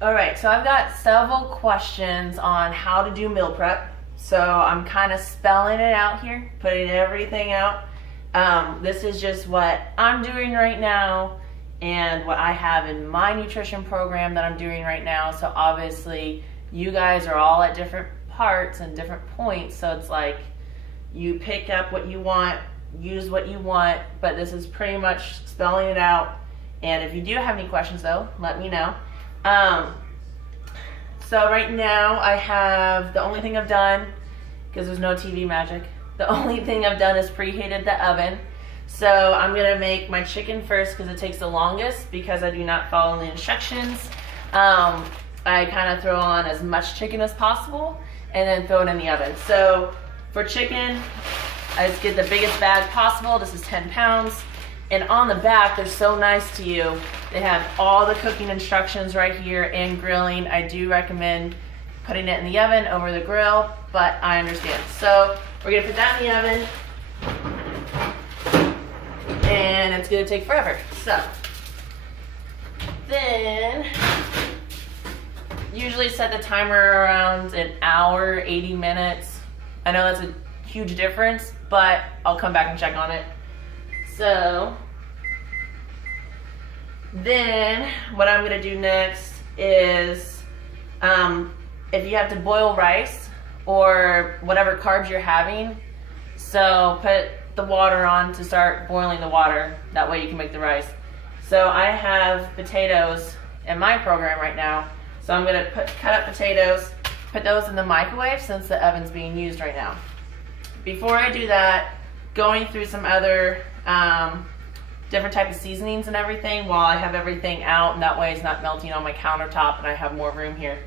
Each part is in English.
All right, so I've got several questions on how to do meal prep. So I'm kind of spelling it out here, putting everything out. This is just what I'm doing right now and what I have in my nutrition program that I'm doing right now. So obviously you guys are all at different parts and different points. So it's like you pick up what you want, use what you want, but this is pretty much spelling it out. And if you do have any questions though, let me know. So right now I have, the only thing I've done, because there's no TV magic, the only thing I've done is preheated the oven. So I'm gonna make my chicken first because it takes the longest because I do not follow the instructions. I kind of throw on as much chicken as possible and then throw it in the oven. So for chicken, I just get the biggest bag possible. This is 10 pounds. And on the back, they're so nice to you. They have all the cooking instructions right here and grilling. I do recommend putting it in the oven over the grill, but I understand. So we're gonna put that in the oven and it's gonna take forever. So then usually set the timer around an hour, 80 minutes. I know that's a huge difference, but I'll come back and check on it. So then what I'm gonna do next is if you have to boil rice or whatever carbs you're having, so put the water on to start boiling the water. That way you can make the rice. So I have potatoes in my program right now. So I'm gonna cut up potatoes, put those in the microwave since the oven's being used right now. Before I do that, going through some other different type of seasonings and everything while I have everything out, and that way it's not melting on my countertop and I have more room here.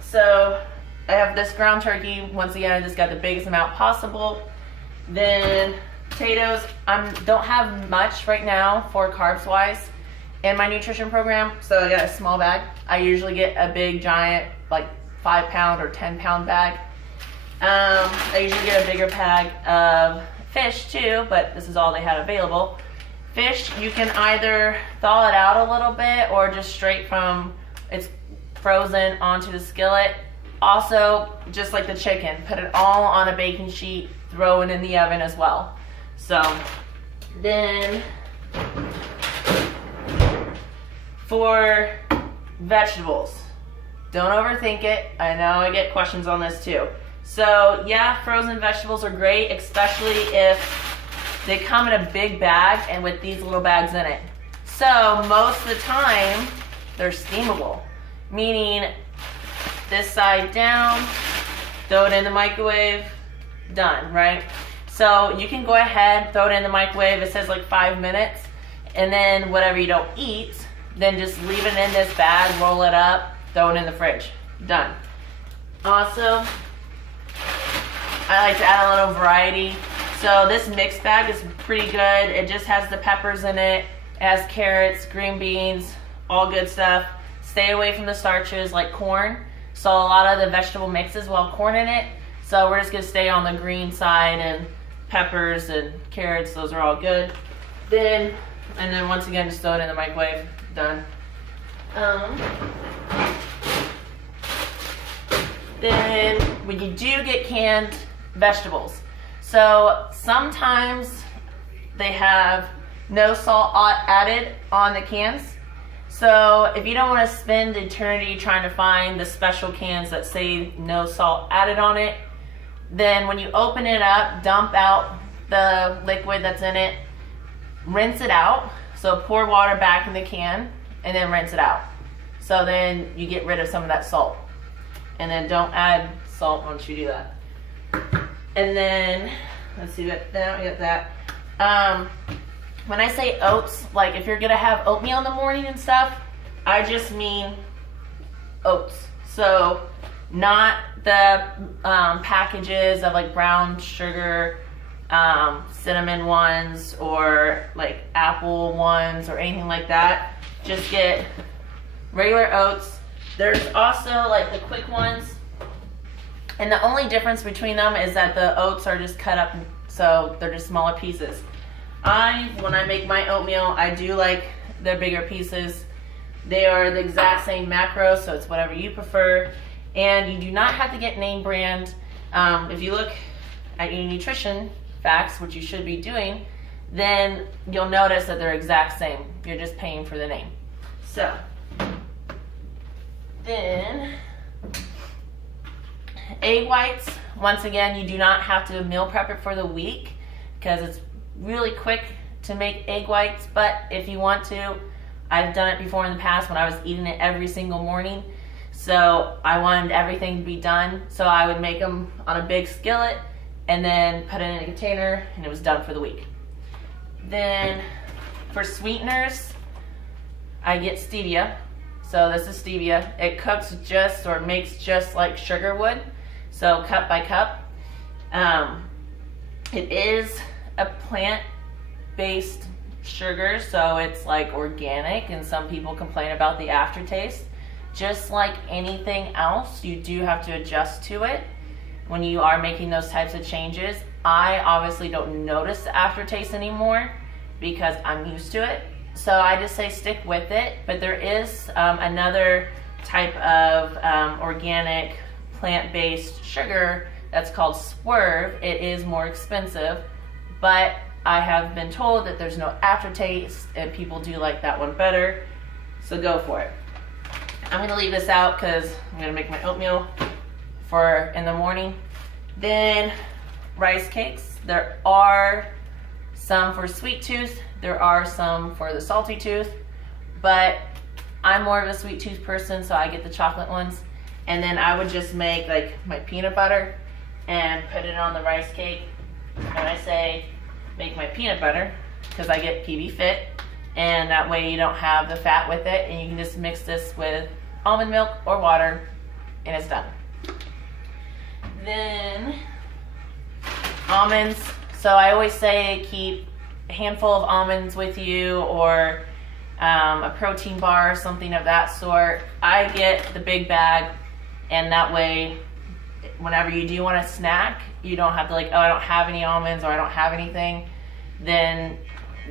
So I have this ground turkey. Once again, I just got the biggest amount possible. Then potatoes, I don't have much right now for carbs wise in my nutrition program, so I got a small bag. I usually get a big giant like 5 pound or 10 pound bag. I usually get a bigger bag of fish too, but this is all they had available. Fish, you can either thaw it out a little bit or just straight from it's frozen onto the skillet. Also, just like the chicken, put it all on a baking sheet, throw it in the oven as well. So then for vegetables, don't overthink it. I know I get questions on this too. So yeah, frozen vegetables are great, especially if they come in a big bag and with these little bags in it. So most of the time, they're steamable, meaning this side down, throw it in the microwave, done, right? So you can go ahead, throw it in the microwave, it says like 5 minutes, and then whatever you don't eat, then just leave it in this bag, roll it up, throw it in the fridge, done. Also, I like to add a little variety. So this mixed bag is pretty good. It just has the peppers in it. It has carrots, green beans, all good stuff. Stay away from the starches like corn. So a lot of the vegetable mixes will have corn in it. So we're just gonna stay on the green side, and peppers and carrots, those are all good. And then once again, just throw it in the microwave, done. Then when you do get canned vegetables, so sometimes they have no salt added on the cans. So if you don't want to spend eternity trying to find the special cans that say no salt added on it, then when you open it up, dump out the liquid that's in it, rinse it out. So pour water back in the can and then rinse it out. So then you get rid of some of that salt. And then don't add salt once you do that. And then, let's see, now we got that. When I say oats, like if you're gonna have oatmeal in the morning and stuff, I just mean oats. So not the packages of like brown sugar, cinnamon ones, or like apple ones or anything like that. Just get regular oats. There's also like the quick ones, and the only difference between them is that the oats are just cut up, so they're just smaller pieces. When I make my oatmeal, I do like the bigger pieces. They are the exact same macros, so it's whatever you prefer. And you do not have to get name brand. If you look at your nutrition facts, which you should be doing, then you'll notice that they're exact same. You're just paying for the name. So, then, egg whites, once again, you do not have to meal prep it for the week because it's really quick to make egg whites, but if you want to, I've done it before in the past when I was eating it every single morning. So I wanted everything to be done. So I would make them on a big skillet and then put it in a container, and it was done for the week. Then for sweeteners, I get stevia. So this is stevia. It cooks just, or makes just like sugar would. So cup by cup. It is a plant-based sugar, so it's like organic, and some people complain about the aftertaste. Just like anything else, you do have to adjust to it when you are making those types of changes. I obviously don't notice the aftertaste anymore because I'm used to it, so I just say stick with it. But there is another type of organic plant-based sugar that's called Swerve. It is more expensive, but I have been told that there's no aftertaste and people do like that one better, so go for it. I'm going to leave this out because I'm going to make my oatmeal for in the morning. Then rice cakes. There are some for sweet tooth. There are some for the salty tooth, but I'm more of a sweet tooth person, so I get the chocolate ones. And then I would just make like my peanut butter and put it on the rice cake. And I say make my peanut butter because I get PB Fit, and that way you don't have the fat with it, and you can just mix this with almond milk or water and it's done. Then almonds. So I always say keep a handful of almonds with you, or a protein bar, something of that sort. I get the big bag, and that way whenever you do want a snack, you don't have to like, oh, I don't have any almonds or I don't have anything. Then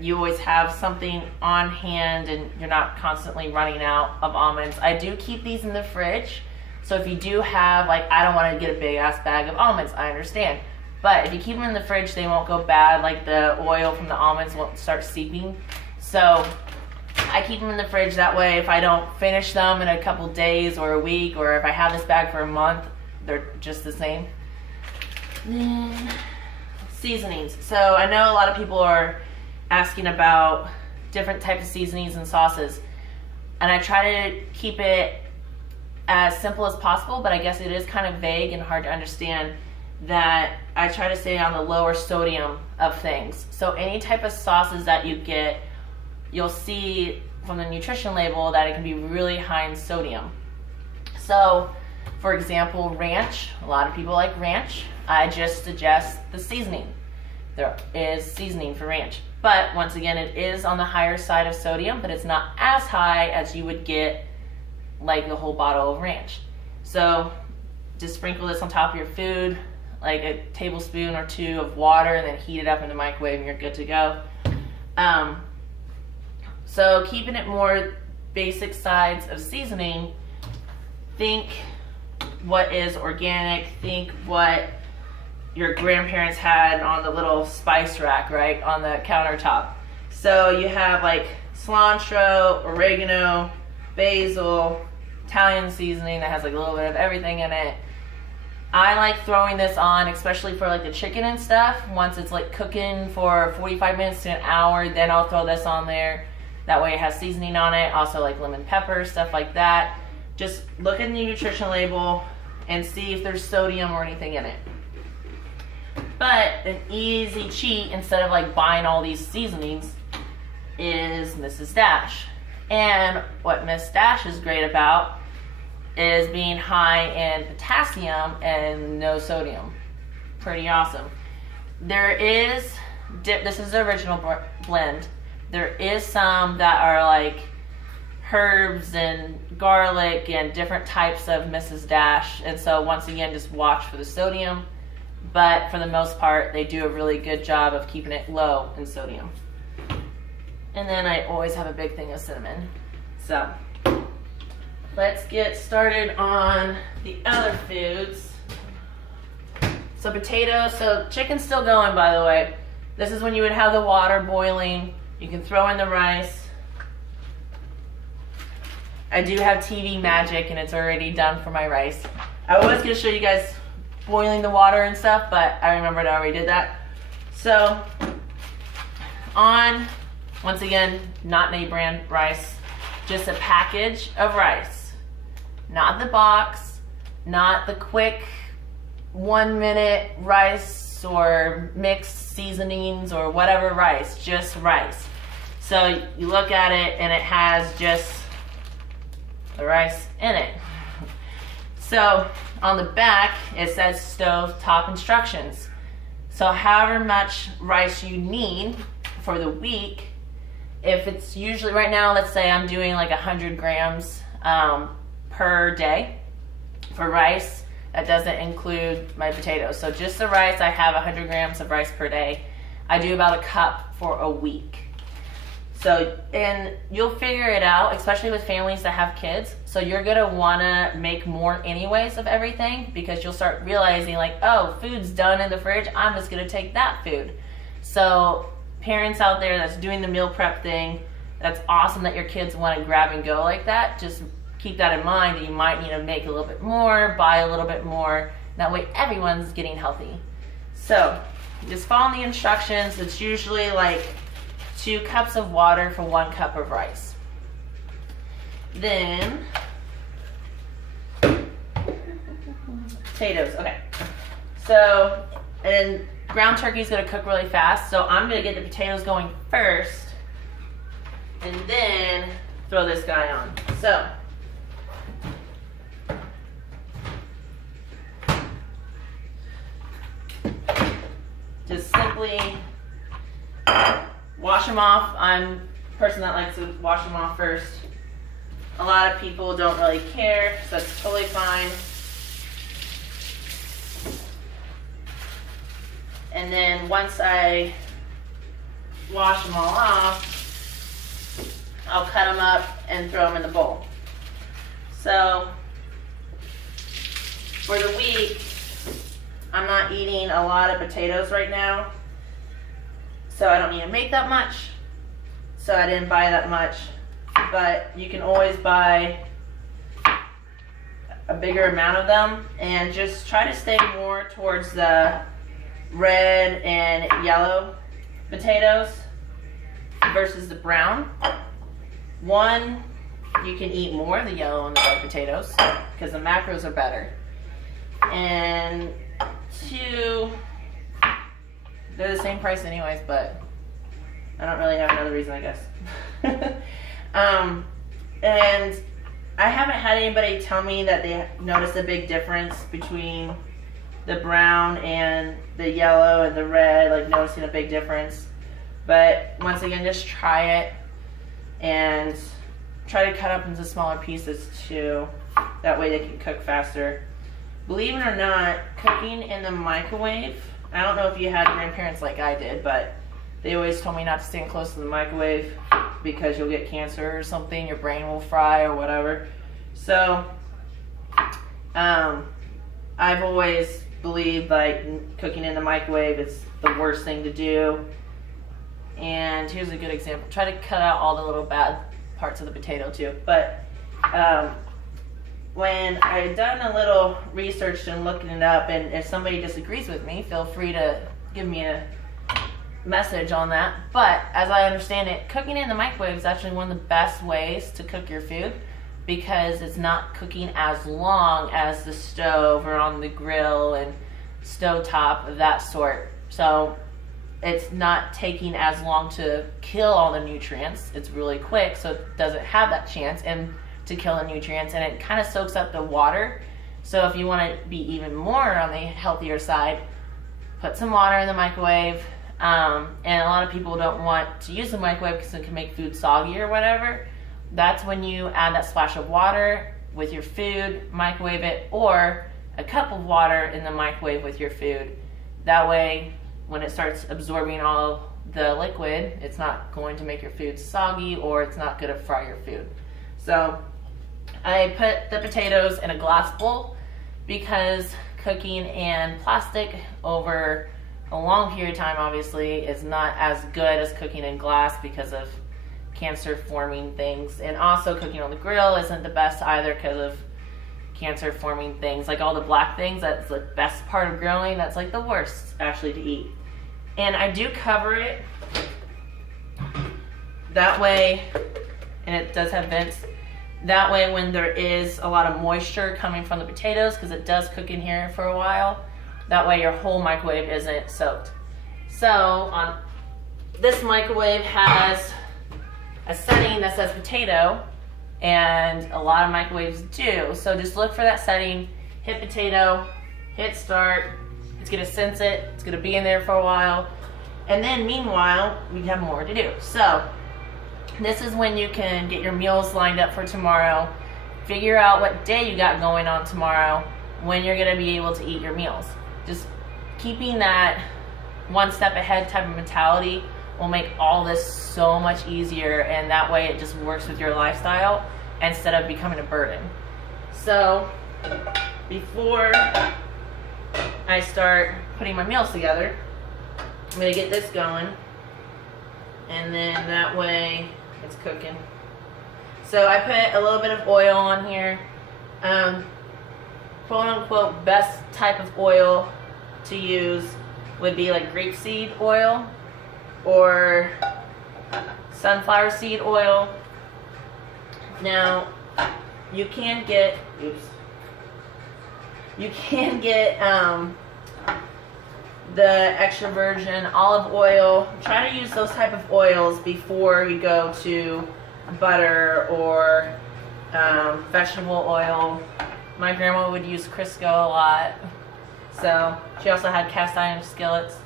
you always have something on hand and you're not constantly running out of almonds. I do keep these in the fridge. So if you do have, like, I don't want to get a big ass bag of almonds, I understand. But if you keep them in the fridge, they won't go bad. Like the oil from the almonds won't start seeping. So I keep them in the fridge. That way if I don't finish them in a couple days or a week, or if I have this bag for a month, they're just the same. Then seasonings. So I know a lot of people are asking about different types of seasonings and sauces, and I try to keep it as simple as possible, but I guess it is kind of vague and hard to understand. That I try to stay on the lower sodium of things. So any type of sauces that you get, you'll see from the nutrition label that it can be really high in sodium. So for example, ranch, a lot of people like ranch. I just suggest the seasoning. There is seasoning for ranch, but once again, it is on the higher side of sodium, but it's not as high as you would get like the whole bottle of ranch. So just sprinkle this on top of your food, like a tablespoon or two of water, and then heat it up in the microwave and you're good to go. So keeping it more basic sides of seasoning, think what is organic, think what your grandparents had on the little spice rack, right, on the countertop. So you have like cilantro, oregano, basil, Italian seasoning that has like a little bit of everything in it. I like throwing this on, especially for like the chicken and stuff. Once it's like cooking for 45 minutes to an hour, then I'll throw this on there. That way it has seasoning on it. Also like lemon pepper, stuff like that. Just look at the nutrition label and see if there's sodium or anything in it. But an easy cheat, instead of like buying all these seasonings, is Mrs. Dash. And what Miss Dash is great about is being high in potassium and no sodium. Pretty awesome. There is, this is the original blend. There is some that are like herbs and garlic and different types of Mrs. Dash. And so once again, just watch for the sodium. But for the most part, they do a really good job of keeping it low in sodium. And then I always have a big thing of cinnamon. So let's get started on the other foods. So potatoes, so chicken's still going, by the way. This is when you would have the water boiling. You can throw in the rice. I do have TV magic and it's already done for my rice. I was gonna show you guys boiling the water and stuff, but I remembered I already did that. So, on, once again, not name brand rice, just a package of rice. Not the box, not the quick 1 minute rice or mixed seasonings or whatever rice, just rice. So you look at it and it has just the rice in it. So on the back it says stove top instructions. So however much rice you need for the week, if it's usually right now, let's say I'm doing like 100 grams per day for rice. That doesn't include my potatoes. So just the rice, I have 100 grams of rice per day. I do about a cup for a week. So, and you'll figure it out, especially with families that have kids. So you're gonna wanna make more anyways of everything, because you'll start realizing like, oh, food's done in the fridge, I'm just gonna take that food. So parents out there that's doing the meal prep thing, that's awesome that your kids wanna grab and go like that. Just keep that in mind, that you might need to make a little bit more, buy a little bit more. That way everyone's getting healthy. So just follow the instructions. It's usually like 2 cups of water for 1 cup of rice. Then potatoes. Okay, so and ground turkey is going to cook really fast, so I'm going to get the potatoes going first and then throw this guy on. So just simply wash them off. I'm a person that likes to wash them off first. A lot of people don't really care, so that's totally fine. And then once I wash them all off, I'll cut them up and throw them in the bowl. So for the week, I'm not eating a lot of potatoes right now, so I don't need to make that much. So I didn't buy that much, but you can always buy a bigger amount of them, and just try to stay more towards the red and yellow potatoes versus the brown. One, you can eat more of the yellow and the red potatoes because the macros are better. And 2, they're the same price anyways, but I don't really have another reason, I guess. And I haven't had anybody tell me that they noticed a big difference between the brown and the yellow and the red, like noticing a big difference. But once again, just try it and try to cut up into smaller pieces too. That way they can cook faster. Believe it or not, cooking in the microwave, I don't know if you had grandparents like I did, but they always told me not to stand close to the microwave because you'll get cancer or something, your brain will fry or whatever. So, I've always believed like cooking in the microwave is the worst thing to do. And here's a good example. Try to cut out all the little bad parts of the potato too. But when I've done a little research and looking it up, and if somebody disagrees with me, feel free to give me a message on that. But as I understand it, cooking in the microwave is actually one of the best ways to cook your food, because it's not cooking as long as the stove or on the grill and stovetop of that sort. So it's not taking as long to kill all the nutrients. It's really quick, so it doesn't have that chance and to kill the nutrients, and it kind of soaks up the water. So if you want to be even more on the healthier side, put some water in the microwave. And a lot of people don't want to use the microwave because it can make food soggy or whatever. That's when you add that splash of water with your food, microwave it, or a cup of water in the microwave with your food. That way, when it starts absorbing all the liquid, it's not going to make your food soggy, or it's not going to fry your food. So I put the potatoes in a glass bowl because cooking in plastic over a long period of time obviously is not as good as cooking in glass because of cancer forming things, and also cooking on the grill isn't the best either because of cancer forming things, like all the black things. That's the best part of grilling. That's like the worst actually to eat. And I do cover it that way, and it does have vents. That way when there is a lot of moisture coming from the potatoes, because it does cook in here for a while, that way your whole microwave isn't soaked. So on this microwave has a setting that says potato, and a lot of microwaves do. So just look for that setting, hit potato, hit start. It's gonna sense it, it's gonna be in there for a while. And then meanwhile, we have more to do. So this is when you can get your meals lined up for tomorrow, figure out what day you got going on tomorrow, when you're gonna be able to eat your meals. Just keeping that one step ahead type of mentality will make all this so much easier, and that way it just works with your lifestyle instead of becoming a burden. So before I start putting my meals together, I'm gonna get this going, and then that way it's cooking. So I put a little bit of oil on here. Quote unquote best type of oil to use would be like grapeseed oil or sunflower seed oil. Now you can get the extra virgin olive oil. Try to use those type of oils before you go to butter or vegetable oil. My grandma would use Crisco a lot, so she also had cast iron skillets.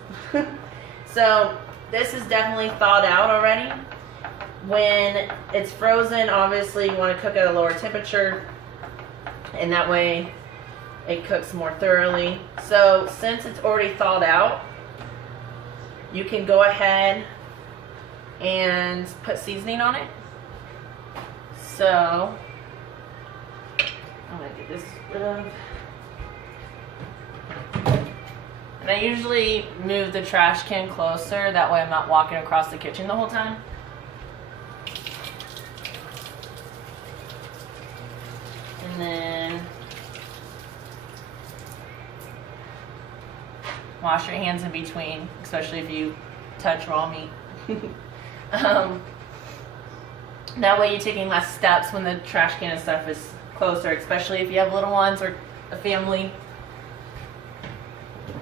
So this is definitely thawed out already. When it's frozen, obviously you want to cook at a lower temperature, and that way it cooks more thoroughly. So since it's already thawed out, you can go ahead and put seasoning on it. So I'm gonna get this rid of. And I usually move the trash can closer, that way I'm not walking across the kitchen the whole time. And then wash your hands in between, especially if you touch raw meat. That way you're taking less steps when the trash can and stuff is closer, especially if you have little ones or a family.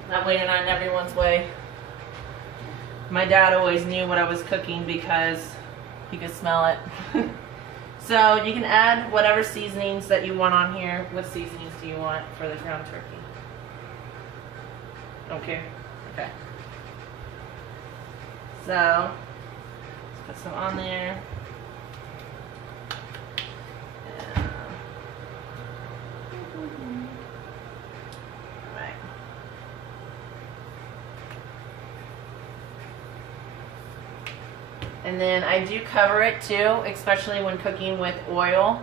That way you're not in everyone's way. My dad always knew what I was cooking because he could smell it. So you can add whatever seasonings that you want on here. What seasonings do you want for the ground turkey? Don't care? Okay. So let's put some on there. Alright. And then I do cover it too, especially when cooking with oil.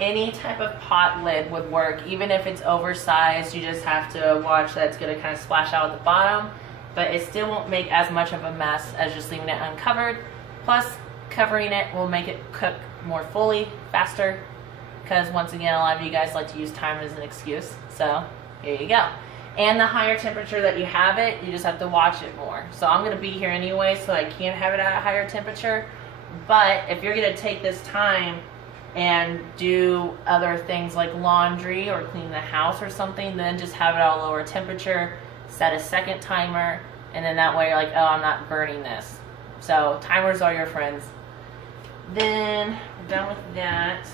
Any type of pot lid would work, even if it's oversized. You just have to watch that it's going to kind of splash out at the bottom, but it still won't make as much of a mess as just leaving it uncovered. Plus, covering it will make it cook more fully, faster, because once again, a lot of you guys like to use time as an excuse. So here you go. And the higher temperature that you have it, you just have to watch it more. So I'm going to be here anyway, so I can't have it at a higher temperature. But if you're going to take this time and do other things like laundry or clean the house or something, then just have it at a lower temperature, set a second timer, and then that way you're like, oh, I'm not burning this. So timers are your friends. Then we're done with that.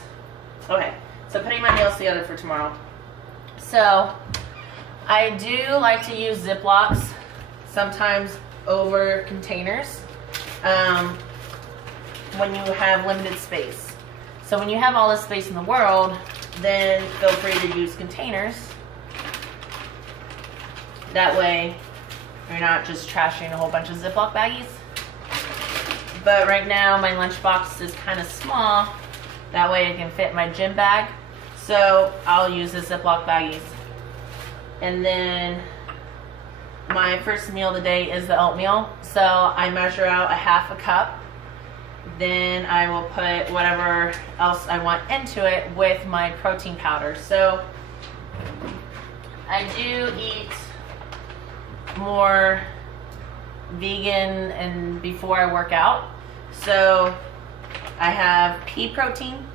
Okay, so putting my meals together for tomorrow. So I do like to use Ziplocs sometimes over containers when you have limited space. So when you have all this space in the world, then feel free to use containers. That way you're not just trashing a whole bunch of Ziploc baggies. But right now my lunchbox is kind of small, That way it can fit in my gym bag. So I'll use the Ziploc baggies. And then my first meal of the day is the oatmeal. So I measure out a half a cup. Then I will put whatever else I want into it with my protein powder. So I do eat more vegan and before I work out. So I have pea protein,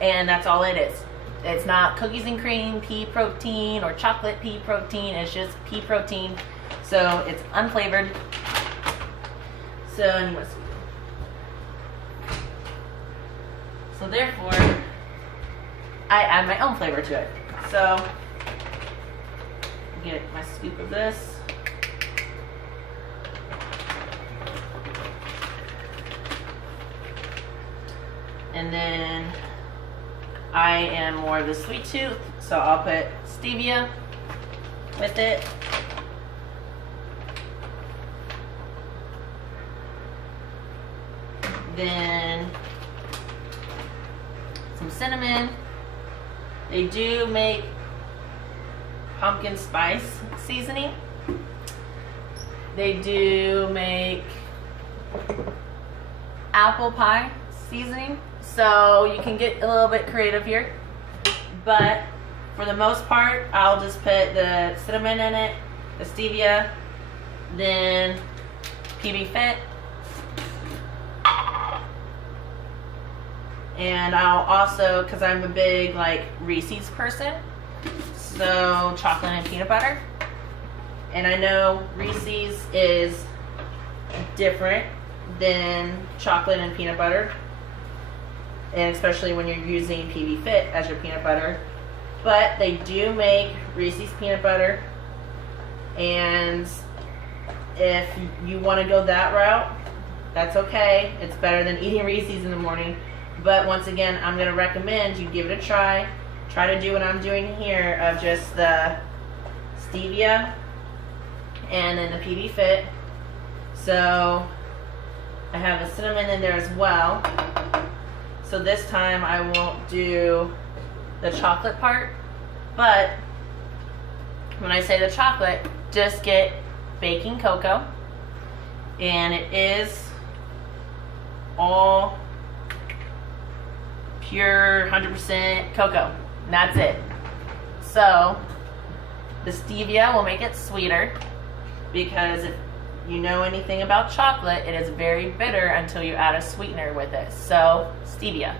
and that's all it is. It's not cookies and cream pea protein or chocolate pea protein. It's just pea protein. So it's unflavored. So anyways, so therefore I add my own flavor to it. So get my scoop of this. And then I am more of the sweet tooth, so I'll put stevia with it. Then some cinnamon. They do make pumpkin spice seasoning. They do make apple pie seasoning. So you can get a little bit creative here. But for the most part, I'll just put the cinnamon in it, the stevia, then PB Fit. And I'll also, because I'm a big like Reese's person, so chocolate and peanut butter. And I know Reese's is different than chocolate and peanut butter, and especially when you're using PB Fit as your peanut butter. But they do make Reese's peanut butter, and if you want to go that route, that's okay. It's better than eating Reese's in the morning. But once again, I'm going to recommend you give it a try. Try to do what I'm doing here of just the stevia and then the PB Fit. So I have the cinnamon in there as well. So this time I won't do the chocolate part. But when I say the chocolate, just get baking cocoa. And it is all pure 100% cocoa, and that's it. So the stevia will make it sweeter, because if you know anything about chocolate, it is very bitter until you add a sweetener with it. So stevia.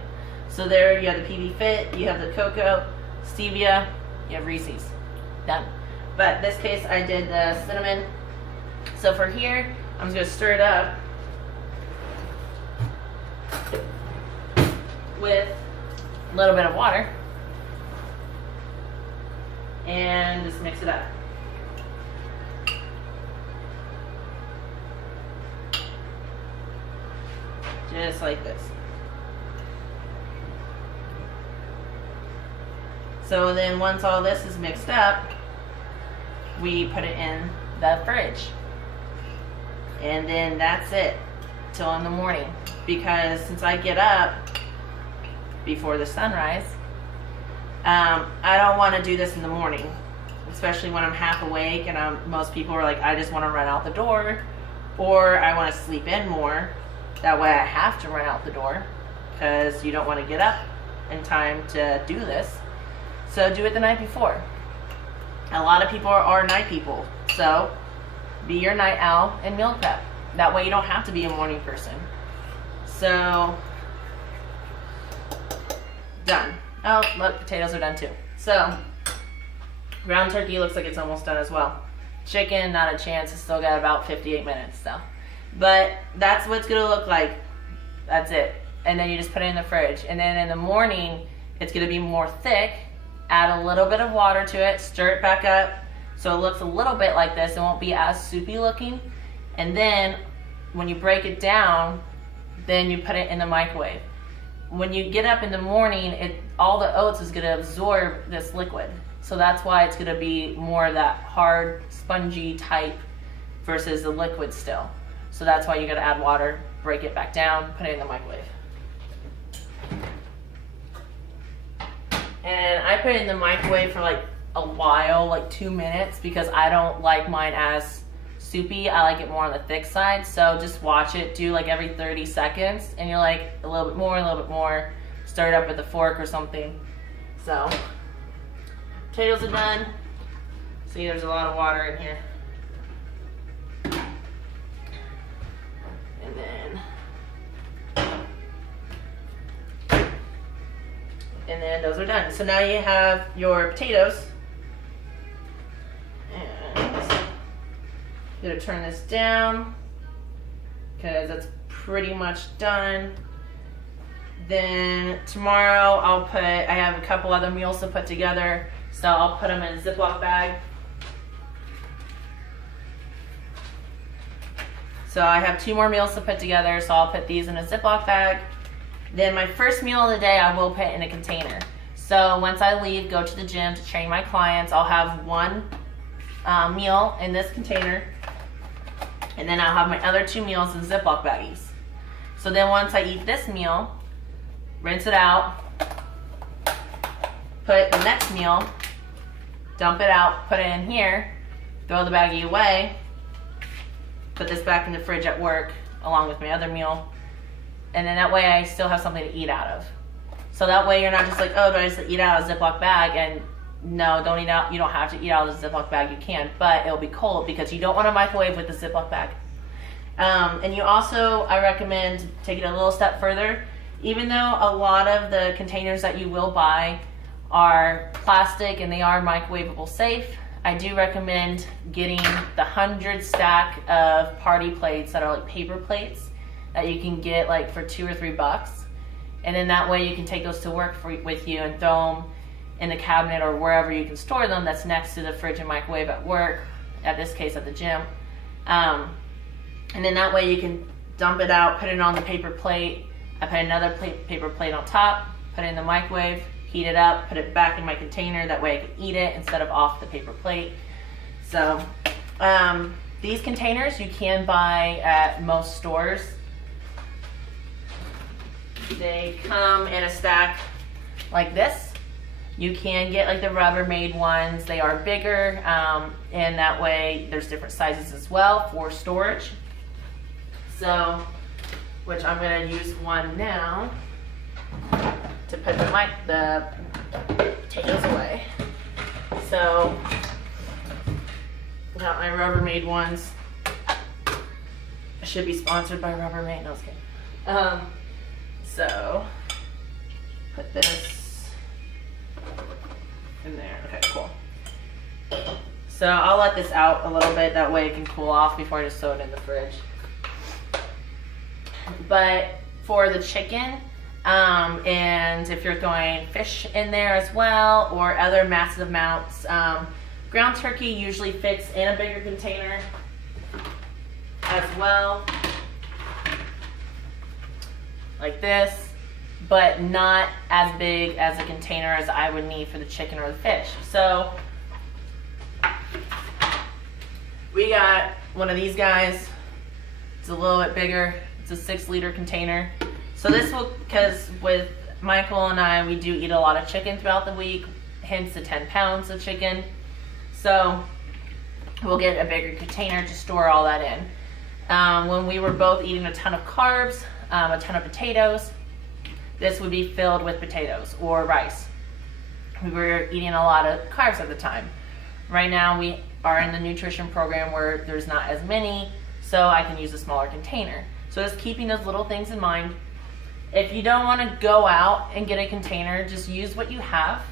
So there you have the PB Fit, you have the cocoa, stevia, you have Reese's. Done. But in this case I did the cinnamon. So for here, I'm just going to stir it up with a little bit of water and just mix it up. Just like this. So then once all this is mixed up, we put it in the fridge. And then that's it till in the morning. Because since I get up before the sunrise, I don't want to do this in the morning, especially when I'm half awake, and most people are like, I just want to run out the door, or I want to sleep in more. That way I have to run out the door, because you don't want to get up in time to do this. So do it the night before. A lot of people are night people, so be your night owl and meal prep. That way you don't have to be a morning person. So done. Oh, look, potatoes are done too. So ground turkey looks like it's almost done as well. Chicken, not a chance. It's still got about 58 minutes. So, but that's what it's gonna look like. That's it. And then you just put it in the fridge. And then in the morning, it's gonna be more thick. Add a little bit of water to it. Stir it back up so it looks a little bit like this. It won't be as soupy looking. And then when you break it down, then you put it in the microwave. When you get up in the morning, all the oats is going to absorb this liquid. So that's why it's going to be more of that hard, spongy type versus the liquid still. So that's why you got to add water, break it back down, put it in the microwave. And I put it in the microwave for like a while, like 2 minutes, because I don't like mine as soupy. I like it more on the thick side. So just watch it do like every 30 seconds, and you're like a little bit more, a little bit more. Stir it up with a fork or something. So potatoes are done. See, there's a lot of water in here. And then those are done. So now you have your potatoes. And I'm gonna turn this down because that's pretty much done. Then tomorrow I have a couple other meals to put together. So I'll put them in a Ziploc bag. So I have 2 more meals to put together, so I'll put these in a Ziploc bag. Then my first meal of the day I will put in a container. So once I leave, go to the gym to train my clients, I'll have 1 meal in this container, and then I'll have my other 2 meals in Ziploc baggies. So then once I eat this meal, rinse it out, put the next meal, dump it out, put it in here, throw the baggie away, put this back in the fridge at work along with my other meal, and then that way I still have something to eat out of. So that way you're not just like, oh, do I just eat out of a Ziploc bag? And no, don't eat out. You don't have to eat out of the Ziploc bag. You can, but it'll be cold because you don't want to microwave with the Ziploc bag. And you also, I recommend taking it a little step further. Even though a lot of the containers that you will buy are plastic and they are microwavable safe, I do recommend getting the 100 stack of party plates that are like paper plates that you can get like for $2 or $3. And then that way you can take those to work with you and throw them in the cabinet or wherever you can store them that's next to the fridge and microwave at work, at this case at the gym. And then that way you can dump it out, put it on the paper plate. I put another paper plate on top, put it in the microwave, heat it up, put it back in my container. That way I can eat it instead of off the paper plate. So these containers you can buy at most stores. They come in a stack like this. You can get like the Rubbermaid ones. They are bigger, and that way there's different sizes as well for storage. So, which I'm gonna use one now to put the potatoes away. So, got my Rubbermaid ones. I should be sponsored by Rubbermaid. No, I was kidding. So, put this in there. Okay, cool. So I'll let this out a little bit, that way it can cool off before I just throw it in the fridge. But for the chicken, and if you're throwing fish in there as well, or other massive amounts, ground turkey usually fits in a bigger container as well, like this, but not as big as a container as I would need for the chicken or the fish. So we got one of these guys. It's a little bit bigger. It's a 6-liter container. So this will, because with Michael and I, we do eat a lot of chicken throughout the week, hence the 10 pounds of chicken. So we'll get a bigger container to store all that in. When we were both eating a ton of carbs, a ton of potatoes, this would be filled with potatoes or rice. We were eating a lot of carbs at the time. Right now we are in the nutrition program where there's not as many, so I can use a smaller container. So just keeping those little things in mind. If you don't want to go out and get a container, just use what you have.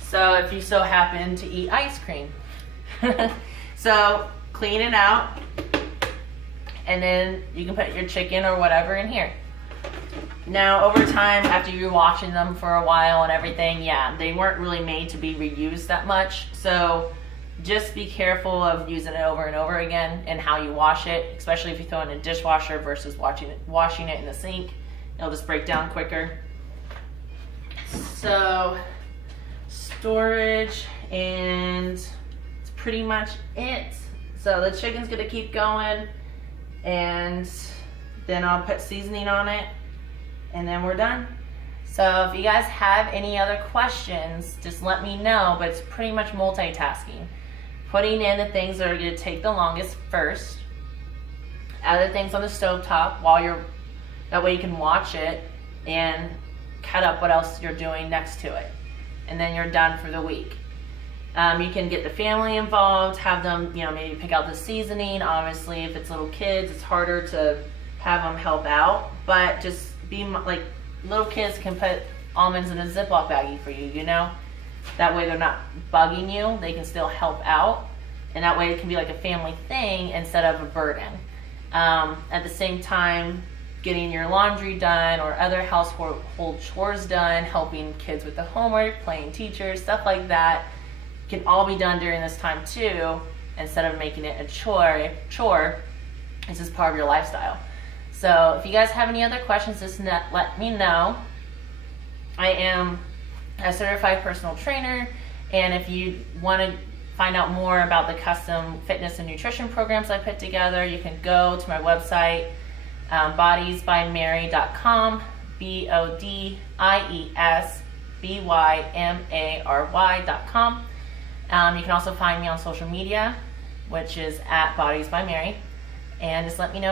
So if you so happen to eat ice cream, so clean it out, and then you can put your chicken or whatever in here. Now over time, after you're washing them for a while and everything, yeah, they weren't really made to be reused that much. So just be careful of using it over and over again and how you wash it, especially if you throw it in a dishwasher versus washing it in the sink. It'll just break down quicker. So storage, and it's pretty much it. So the chicken's gonna keep going, and then I'll put seasoning on it, and then we're done. So if you guys have any other questions, just let me know, but it's pretty much multitasking. Putting in the things that are going to take the longest first, other things on the stovetop that way you can watch it and cut up what else you're doing next to it. And then you're done for the week. You can get the family involved, have them, maybe pick out the seasoning. Obviously, if it's little kids, it's harder to have them help out, but just be like, little kids can put almonds in a Ziploc baggie for you, That way they're not bugging you. They can still help out. And that way it can be like a family thing instead of a burden. At the same time, getting your laundry done or other household chores done, helping kids with the homework, playing teachers, stuff like that can all be done during this time too, instead of making it a chore. It's just part of your lifestyle. So if you guys have any other questions, just let me know. I am a certified personal trainer, and if you want to find out more about the custom fitness and nutrition programs I put together, you can go to my website, bodiesbymary.com, BODIESBYMARY.com. You can also find me on social media, which is at Bodies by Mary. And just let me know